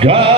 God.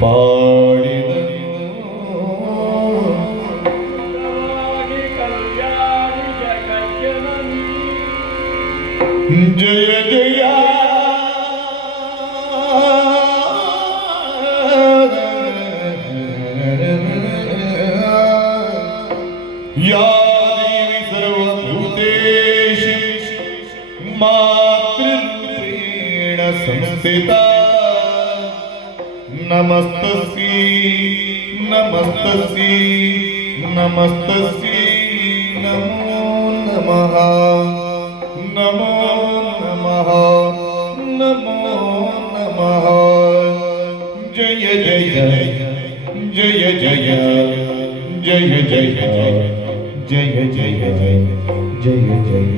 പാടിന Jaya Jaya യാ ദേവി സർവഭൂതേഷു മാതൃ സംസ്ഥിതാ नमस्तस्यै नमस्तस्यै नमस्तस्यै नमो नमः नमो नमः नमो नमः जय जय जय जय जय जय जय जय जय जय जय जय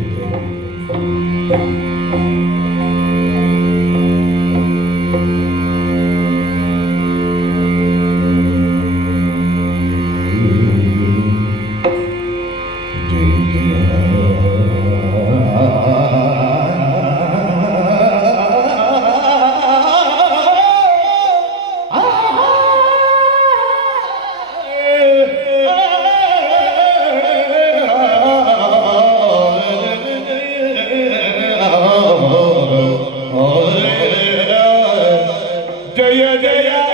Yeah, yeah.